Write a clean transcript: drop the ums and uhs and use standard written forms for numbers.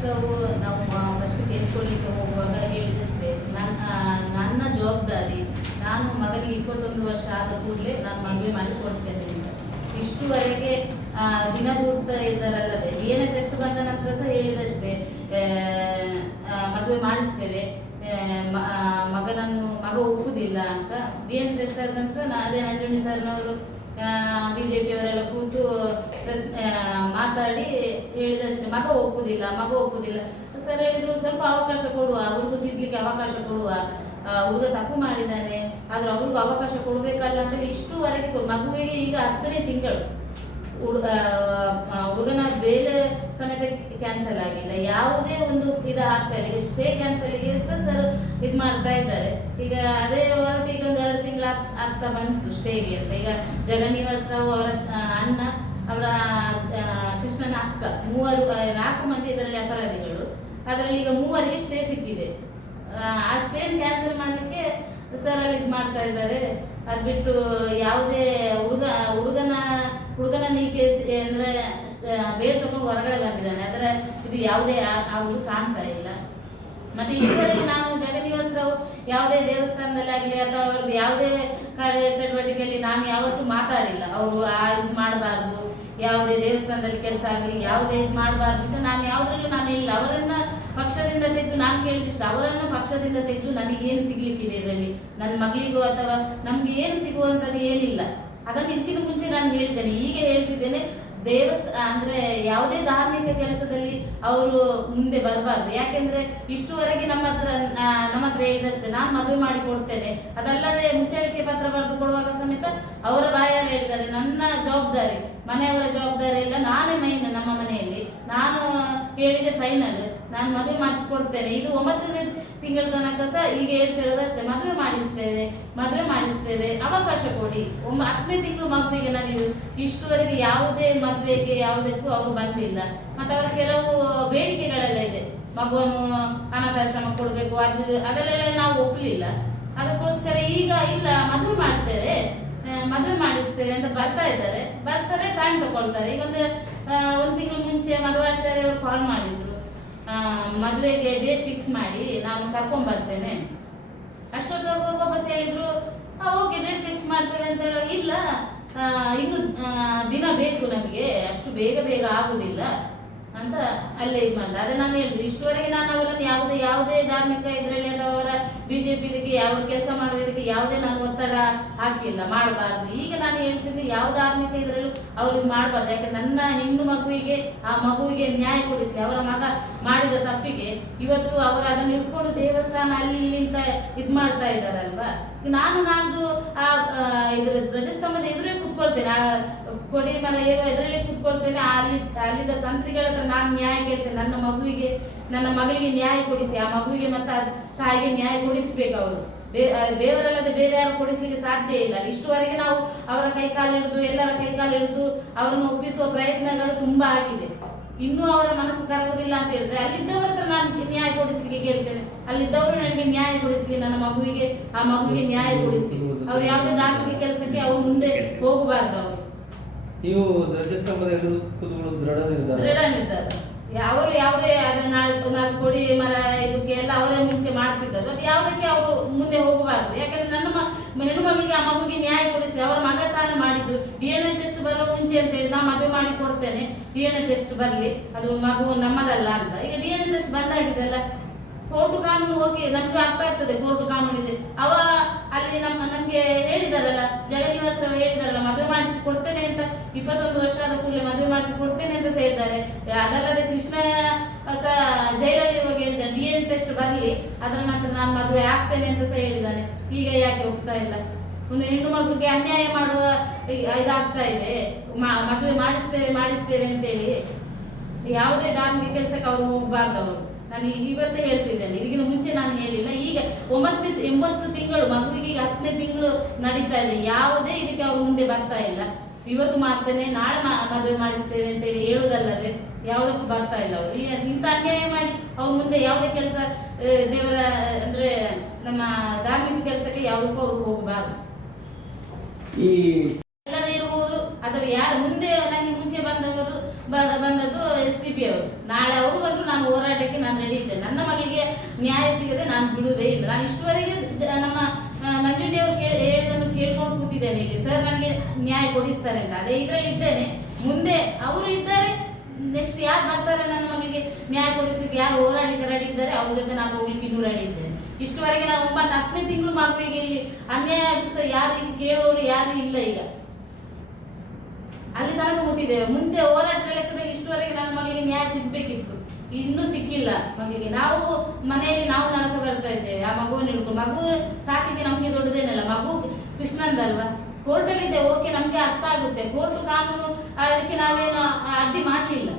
ಜಗನ್ನಿವಾಸರಾವು ನಾವು first case ಕೊಡಲಿಕ್ಕೆ ಹೋಗುವಾಗ ಹೇಳಿದಷ್ಟೇ ನನ್ನ ಜವಾಬ್ದಾರಿ, ನಾನು ಮಗನಿಗೆ 21 ವರ್ಷ ಆದ ಕೂಡಲೇ ನಾನು ಮದುವೆ ಮಾಡಿ ಕೊಡ್ತೇನೆ ಅಂತ. ಇಷ್ಟುವರೆಗೆ ದಿನಗೂಡ್ತಾ ಇದ್ದಾರಲ್ಲದೆ ಏನೇ ಟೆಸ್ಟ್ ಬಂದ ನಂತರ ಸಹ ಹೇಳಿದಷ್ಟೇ ಮದುವೆ ಮಾಡಿಸ್ತೇವೆ, ಮಗ ಒಪ್ಪುದಿಲ್ಲ ಅಂತ. ಏನು ಟೆಸ್ಟ್ ಆದ ನಂತರ ಅದೇ ನಂಜುಂಡಿ ಸರ್ನವರು BJP ಅವರೆಲ್ಲ ಕೂತು ಮಾತಾಡಿ ಹೇಳಿದಷ್ಟೇ ಮಗ ಒಪ್ಪುದಿಲ್ಲ. ಸರ್ ಹೇಳಿದ್ರು ಸ್ವಲ್ಪ ಅವಕಾಶ ಕೊಡುವ, ಹುಡುಗ ತಿದ್ಲಿಕ್ಕೆ ಅವಕಾಶ ಕೊಡುವ, ಹುಡುಗ ತಪ್ಪು ಮಾಡಿದ್ದಾನೆ ಆದ್ರೆ ಅವ್ರಿಗೂ ಅವಕಾಶ ಕೊಡ್ಬೇಕಲ್ಲ ಅಂತ. ಇಷ್ಟುವರೆಗೆ ಮಗುವಿಗೆ ಈಗ 10ನೇ ತಿಂಗಳು, ಹುಡುಗನ ಬೇಲೆ ಸಮೇತ ಕ್ಯಾನ್ಸಲ್ ಆಗಿಲ್ಲ, ಯಾವುದೇ ಒಂದು ಆಗ್ತಾ ಇಲ್ಲ. ಈಗ ಸ್ಟೇ ಕ್ಯಾನ್ಸಲ್ ಅಂತ ಸರ್ ಮಾಡ್ತಾ ಇದ್ದಾರೆ. ಈಗ ಅದೇ ಹೊರಟು ಈಗ ಒಂದು 2 ತಿಂಗಳು ಆಗ್ತಾ ಬಂತು ಸ್ಟೇಗೆ ಅಂತ. ಈಗ ಜಗನ್ನಿವಾಸರಾವ್ ಅವರ ಅಣ್ಣ, ಅವರ ಕೃಷ್ಣನ ಅಕ್ಕ, 4 ಮಂದಿ ಇದರಲ್ಲಿ ಅಪರಾಧಿಗಳು. ಅದರಲ್ಲಿ ಈಗ 3 ಸ್ಟೇ ಸಿಕ್ಕಿದೆ. ಆ ಸ್ಟೇ ಕ್ಯಾನ್ಸಲ್ ಮಾಡ್ಲಿಕ್ಕೆ ಸರ್ ಅಲ್ಲಿ ಮಾಡ್ತಾ ಇದ್ದಾರೆ. ಅದ್ ಬಿಟ್ಟು ಯಾವುದೇ ಹುಡುಗನ ಈ ಕೇಸ್ ಅಂದ್ರೆ ಬೇರೆ ತಗೊಂಡು ಹೊರಗಡೆ ಬಂದಿದ್ದಾನೆ, ಆದ್ರೆ ಇದು ಯಾವುದೇ ಆಗುದು ಕಾಣ್ತಾ ಇಲ್ಲ. ಮತ್ತೆ ಇಷ್ಟವರೆಗೆ ನಾವು ಜಗನ್ನಿವಾಸರಾವ್ ಯಾವುದೇ ದೇವಸ್ಥಾನದಲ್ಲಿ ಆಗಲಿ ಅಥವಾ ಅವ್ರದ್ದು ಯಾವುದೇ ಕಾರ್ಯ ಚಟುವಟಿಕೆಯಲ್ಲಿ ನಾನು ಯಾವತ್ತೂ ಮಾತಾಡಿಲ್ಲ. ಅವರು ಇದು ಮಾಡಬಾರ್ದು, ಯಾವುದೇ ದೇವಸ್ಥಾನದಲ್ಲಿ ಕೆಲಸ ಆಗಲಿ ಯಾವುದೇ ಇದು ಮಾಡಬಾರ್ದು ಅಂತ ನಾನು ಯಾವುದ್ರಲ್ಲೂ ನಾನು ಇಲ್ಲ. ಅವರನ್ನ ಪಕ್ಷದಿಂದ ತೆಗೆದು ನಾನು ಕೇಳಿದಿಷ್ಟ, ಅವರನ್ನು ಪಕ್ಷದಿಂದ ತೆಗೆದು ನನಗೇನು ಸಿಗ್ಲಿಕ್ಕಿದೆ ಇದರಲ್ಲಿ, ನನ್ನ ಮಗಳಿಗೂ ಅಥವಾ ನಮ್ಗೆ ಏನು ಸಿಗುವಂಥದ್ದು ಏನಿಲ್ಲ. ಅದನ್ನು ಇದಕ್ಕಿಂತ ಮುಂಚೆ ನಾನು ಹೇಳಿದ್ದೇನೆ, ಈಗ ಹೇಳ್ತಿದ್ದೇನೆ. ಅಂದ್ರೆ ಯಾವುದೇ ಧಾರ್ಮಿಕ ಕೆಲಸದಲ್ಲಿ ಅವರು ಮುಂದೆ ಬರಬಾರ್ದು. ಯಾಕೆಂದ್ರೆ ಇಷ್ಟುವರೆಗೆ ನಮ್ಮ ಹತ್ರ ಹೇಳಿದಷ್ಟೇ ನಾನು ಮದುವೆ ಮಾಡಿ ಕೊಡ್ತೇನೆ. ಅದಲ್ಲದೆ ಮುಚ್ಚಳಿಕೆ ಪತ್ರ ಬರೆದು ಕೊಡುವಾಗ ಸಮೇತ ಅವರ ಬಾಯಲ್ಲಿ ಹೇಳಿದ್ದಾರೆ ನನ್ನ ಜವಾಬ್ದಾರಿ, ಮನೆಯವರ ಜವಾಬ್ದಾರಿ ಇಲ್ಲ, ನಾನೇ ಮೈನ್ ನಮ್ಮ ಮನೆಯಲ್ಲಿ, ನಾನು ಹೇಳಿದೆ ಫೈನಲ್, ನಾನು ಮದುವೆ ಮಾಡಿಸ್ಕೊಡ್ತೇನೆ. ಇದು 9ನೇ ತಿಂಗಳ ತನಕ ಸಹ ಈಗ ಹೇಳ್ತಿರೋದಷ್ಟೇ, ಮದುವೆ ಮಾಡಿಸ್ತೇವೆ, ಅವಕಾಶ ಕೊಡಿ. 10ನೇ ತಿಂಗಳು ಮಗುವಿಗೆ ನಾವು ಇಷ್ಟುವರೆಗೆ ಯಾವುದೇ ಮದುವೆಗೆ ಯಾವುದಕ್ಕೂ ಅವರು ಬಂದಿಲ್ಲ. ಮತ್ತೆ ಅವರ ಕೆಲವು ಬೇಡಿಕೆಗಳೆಲ್ಲ ಇದೆ, ಮಗುವನ್ನು ಅನಾಥಾಶ್ರಮ ಕೊಡಬೇಕು, ಅದರಲ್ಲೆಲ್ಲ ನಾವು ಒಪ್ಪಲಿಲ್ಲ. ಅದಕ್ಕೋಸ್ಕರ ಈಗ ಇಲ್ಲ ಮದುವೆ ಮಾಡಿಸ್ತೇವೆ ಅಂತ ಬರ್ತಾರೆ ಟೈಮ್ ತಗೊಳ್ತಾರೆ. ಈಗ ಒಂದು ತಿಂಗಳು ಮುಂಚೆ ಮಧ್ವಾಚಾರ್ಯ ಅವರು ಕಾಲ್ ಮಾಡಿದ್ರು, ಮದುವೆಗೆ ಡೇಟ್ ಫಿಕ್ಸ್ ಮಾಡಿ ನಾನು ಕರ್ಕೊಂಡ್ ಬರ್ತೇನೆ. ಅಷ್ಟೊತ್ತಿಗೆ ವಾಪಸ್ ಹೇಳಿದ್ರು ಓಕೆ ಡೇಟ್ ಫಿಕ್ಸ್ ಮಾಡ್ತೇವೆ ಅಂತ ಹೇಳೋ, ಇಲ್ಲ ಇನ್ನು ದಿನ ಬೇಕು ನಮಗೆ, ಅಷ್ಟು ಬೇಗ ಆಗುದಿಲ್ಲ ಅಂತ ಅಲ್ಲೇ ಇದು ಮಾಡಿದೆ. ಅದೇ ನಾನು ಹೇಳಿದ್ರು, ಇಷ್ಟುವರೆಗೆ ನಾನು ಅವರನ್ನು ಯಾವುದೇ ಧಾರ್ಮಿಕ ಇದರಲ್ಲಿ ಅಥವಾ ಅವರ BJP ಇದಕ್ಕೆ ಯಾವ ಕೆಲಸ ಮಾಡೋದಕ್ಕೆ ಯಾವುದೇ ನಾನು ಒತ್ತಡ ಹಾಕಿಲ್ಲ, ಮಾಡಬಾರ್ದು. ಈಗ ನಾನು ಹೇಳ್ತಿದ್ದೆ ಯಾವ ಧಾರ್ಮಿಕ ಇದರಲ್ಲೂ ಅವ್ರಿಗೆ ಮಾಡಬಾರ್ದು. ಯಾಕೆ ನನ್ನ ಹೆಣ್ಣು ಮಗುವಿಗೆ ನ್ಯಾಯ ಕೊಡಿಸ್ಲಿ. ಅವರ ಮಗ ಮಾಡಿದ ತಪ್ಪಿಗೆ ಇವತ್ತು ಅವರು ಅದನ್ನು ಇಟ್ಕೊಂಡು ದೇವಸ್ಥಾನ ಅಲ್ಲಿ ಅಂತ ಇದು ಮಾಡ್ತಾ ಇದ್ದಾರಲ್ವಾ. ನಾನು ಇದರ ಧ್ವಜಸ್ತಂಭದ ಎದುರೇ ಕೂತ್ಕೊಳ್ತೇನೆ, ಕೊಡಿ ಮರ ಏರುವ ಎದುರಲ್ಲೇ ಕೂತ್ಕೊಳ್ತೇನೆ. ಅಲ್ಲಿದ್ದ ತಂತ್ರಿಗಳ ಹತ್ರ ನಾನು ನ್ಯಾಯ ಕೇಳ್ತೇನೆ, ನನ್ನ ಮಗಳಿಗೆ ನ್ಯಾಯ ಕೊಡಿಸಿ, ಆ ಮಗುವಿಗೆ ಮತ್ತೆ ತಾಯಿಗೆ ನ್ಯಾಯ ಕೊಡಿಸ್ಬೇಕು. ಅವರು ದೇವರಲ್ಲದೆ ಬೇರೆ ಯಾರು ಕೊಡಿಸ್ಲಿಕ್ಕೆ ಸಾಧ್ಯ ಇಲ್ಲ. ಇಷ್ಟುವರೆಗೆ ನಾವು ಅವರ ಎಲ್ಲರ ಕೈಕಾಲು ಹಿಡಿದು ಅವರನ್ನು ಒಪ್ಪಿಸುವ ಪ್ರಯತ್ನಗಳು ತುಂಬಾ ಆಗಿದೆ. ಇನ್ನೂ ಅವರ ಮನಸ್ಸು ಕರಗುದಿಲ್ಲ ಅಂತ ಹೇಳಿದ್ರೆ ಅಲ್ಲಿದ್ದವರ ಹತ್ರ ನಾನು ನ್ಯಾಯ ಕೊಡಿಸ್ಲಿಕ್ಕೆ ಕೇಳ್ತೇನೆ. ಅಲ್ಲಿದ್ದವರು ನನಗೆ ನ್ಯಾಯ ಕೊಡಿಸ್ಲಿ, ನನ್ನ ಆ ಮಗುವಿಗೆ ನ್ಯಾಯ ಕೊಡಿಸ್ಲಿ. ಅವ್ರು ಯಾವುದೇ ಧಾರ್ಮಿಕ ಕೆಲಸಕ್ಕೆ ಅವ್ರು ಮುಂದೆ ಹೋಗಬಾರ್ದು. ಅವರು ನೀವು ಧ್ವಜಸ್ತಂಭದ ಎದುರು ಕೂತ್ಕೊಳ್ಳೋದು ದೃಢ ನಿರ್ಧಾರ. ಅವರು ಯಾವುದೇ ನಾಲ್ಕು ಕೊಡಿ ಮರ ಇದಕ್ಕೆ ಎಲ್ಲ ಅವರೇ ಮುಂಚೆ ಮಾಡ್ತಿದ್ದದ್ದು. ಅದು ಯಾವುದಕ್ಕೆ ಅವರು ಮುಂದೆ ಹೋಗಬಾರ್ದು. ಯಾಕಂದ್ರೆ ನನ್ನ ಹೆಣ್ಣು ಮಗುವಿಗೆ ಆ ಮಗುವಿಗೆ ನ್ಯಾಯ ಕೊಡಿಸ್ಲಿ. ಅವರ ಮಗ ತಾನೇ ಮಾಡಿದ್ದು. DNA ಟೆಸ್ಟ್ ಬರುವ ಮುಂಚೆ ಅಂತ ಹೇಳಿ ನಾ ಮದುವೆ ಮಾಡಿ ಕೊಡ್ತೇನೆ, DNA ಟೆಸ್ಟ್ ಬರ್ಲಿ, ಅದು ಮಗು ನಮ್ಮದಲ್ಲ ಅಂತ. ಈಗ DNA ಟೆಸ್ಟ್ ಬಂದಾಗಿದೆ ಅಲ್ಲ, ಕೋರ್ಟು ಕಾನೂನು ಹೋಗಿ ನಮ್ಗೆ ಅರ್ಥ ಆಗ್ತದೆ. ಕೋರ್ಟು ಕಾನೂನು ಇದೆ. ಅಲ್ಲಿ ನಮ್ಗೆ ಹೇಳಿದಾರಲ್ಲ, ಜಗನ್ನಿವಾಸರಾವ್ ಹೇಳಿದಾರಲ್ಲ, ಮದುವೆ ಮಾಡಿಸಿ ಕೊಡ್ತೇನೆ ಅಂತ. 21 ವರ್ಷ ಆದ ಕೂಡಲೇ ಮದುವೆ ಮಾಡಿಸಿ ಕೊಡ್ತೇನೆ ಅಂತ ಹೇಳಿದ್ದಾರೆ. ಅದಲ್ಲದೆ ಕೃಷ್ಣ ಜೈಲಲ್ಲಿರುವಾಗ ಹೇಳಿದ್ದಾನೆ DNA ಟೆಸ್ಟ್ ಬರ್ಲಿ, ಅದರ ನಂತರ ನಾನು ಮದುವೆ ಆಗ್ತೇನೆ ಅಂತ ಸಹ ಹೇಳಿದ್ದಾನೆ. ಈಗ ಯಾಕೆ ಹೋಗ್ತಾ ಇಲ್ಲ? ಒಂದು ಹೆಣ್ಣು ಮಗುಗೆ ಅನ್ಯಾಯ ಮಾಡುವ ಇದಾಗ್ತಾ ಇದೆ. ಮದುವೆ ಮಾಡಿಸ್ತೇವೆ ಅಂತೇಳಿ ಯಾವುದೇ ಧಾರ್ಮಿಕ ಕೆಲಸಕ್ಕೆ ಅವರು ಹೋಗಬಾರ್ದು. ಅವರು ನಾನು ಇವತ್ತೇ ಹೇಳ್ತಿದ್ದೇನೆ, ಇದಕ್ಕಿಂತ ಮುಂಚೆ ನಾನು ಹೇಳಿಲ್ಲ. ಈಗ 9 ತಿಂಗಳು ಮಗುವಿಗೆ, ಈಗ 10ನೇ ತಿಂಗಳು ನಡೀತಾ ಇದೆ. ಯಾವುದೇ ಇದಕ್ಕೆ ಅವ್ರು ಮುಂದೆ ಬರ್ತಾ ಇಲ್ಲ. ಇವತ್ತು ಮಾಡ್ತೇನೆ, ನಾಳೆ ಮದುವೆ ಮಾಡಿಸ್ತೇವೆ ಅಂತೇಳಿ ಹೇಳುದಲ್ಲದೆ ಯಾವುದಕ್ಕೂ ಬರ್ತಾ ಇಲ್ಲ. ಅವರು ಇಂಥ ಅನ್ಯಾಯ ಮಾಡಿ ಅವ್ರ ಮುಂದೆ ಯಾವುದೇ ಕೆಲಸ ದೇವರ ಅಂದ್ರೆ ನಮ್ಮ ಧಾರ್ಮಿಕ ಕೆಲಸಕ್ಕೆ ಯಾವುದಕ್ಕೂ ಅವ್ರು ಹೋಗಬಾರ್ದು. ಎಲ್ಲದೇ ಇರ್ಬೋದು, ಅಥವಾ ಯಾರು ಮುಂದೆ ನನಗೆ ಮುಂಚೆ ಬಂದದ್ದು STP ಪಿ ಅವರು. ನಾಳೆ ಅವರು ಬಂದ್ರು ನಾನು ಹೋರಾಟಕ್ಕೆ ನಾನು ರೆಡಿ ಇದ್ದೇನೆ. ನನ್ನ ಮಗಳಿಗೆ ನ್ಯಾಯ ಸಿಗದೆ ನಾನು ಬಿಡುವುದೇ ಇಲ್ಲ. ನಾನು ಇಷ್ಟುವರೆಗೆ ನಮ್ಮ ನಂಜುಂಡಿ ಅವರು ಹೇಳಿದನ್ನು ಕೇಳ್ಕೊಂಡು ಕೂತಿದ್ದೇನೆ ಇಲ್ಲಿ. ಸರ್ ನನಗೆ ನ್ಯಾಯ ಕೊಡಿಸ್ತಾರೆ ಅಂತ ಅದೇ ಇದರಲ್ಲಿ ಇದ್ದೇನೆ. ಮುಂದೆ ಅವರು ಇದ್ದಾರೆ, ನೆಕ್ಸ್ಟ್ ಯಾರು ಬರ್ತಾರೆ ನನ್ನ ಮಗಳಿಗೆ ನ್ಯಾಯ ಕೊಡಿಸ್ಲಿಕ್ಕೆ, ಯಾರು ಹೋರಾಡಲಿಕ್ಕೆ ರೆಡಿ ಇದ್ದಾರೆ ಅವ್ರ ಜೊತೆ ನಾನು ಹೋಗ್ಲಿಕ್ಕೆ ಇನ್ನೂ ರೆಡಿ ಇದ್ದೇನೆ. ಇಷ್ಟುವರೆಗೆ ನಾವು 9-10ನೇ ತಿಂಗಳು ಮಗುವಿಗೆ ಇಲ್ಲಿ ಅನ್ಯಾಯ ಆದ್ರೂ ಸಹ ಯಾರು ಈಗ ಕೇಳೋರು ಯಾರು ಇಲ್ಲ. ಈಗ ಅಲ್ಲಿ ತನಕ ಮುಟ್ಟಿದ್ದೇವೆ. ಮುಂಚೆ ಹೋರಾಟದ ಲೆಕ್ಕದಲ್ಲಿ ಇಷ್ಟುವರೆಗೆ ನನ್ನ ಮಗಳಿಗೆ ನ್ಯಾಯ ಸಿಗ್ಬೇಕಿತ್ತು, ಇನ್ನೂ ಸಿಕ್ಕಿಲ್ಲ ಮಗುವಿಗೆ. ನಾವು ಮನೆಯಲ್ಲಿ ನಾವು ನರಕ ಬರ್ತಾ ಇದ್ದೇವೆ ಆ ಮಗುವನ್ನು ಹಿಡ್ಕೊಂಡು. ಮಗು ಸಾಕಲಿಕ್ಕೆ ನಮ್ಗೆ ದೊಡ್ಡದೇನಲ್ಲ, ಮಗು ಕೃಷ್ಣಂದಲ್ವಾ. ಕೋರ್ಟಲ್ಲಿ ಇದೆ, ಓಕೆ, ನಮ್ಗೆ ಅರ್ಥ ಆಗುತ್ತೆ. ಕೋರ್ಟ್ ಕಾನೂನು ಅದಕ್ಕೆ ನಾವೇನು ಅಡ್ಡಿ ಮಾಡ್ಲಿಲ್ಲ.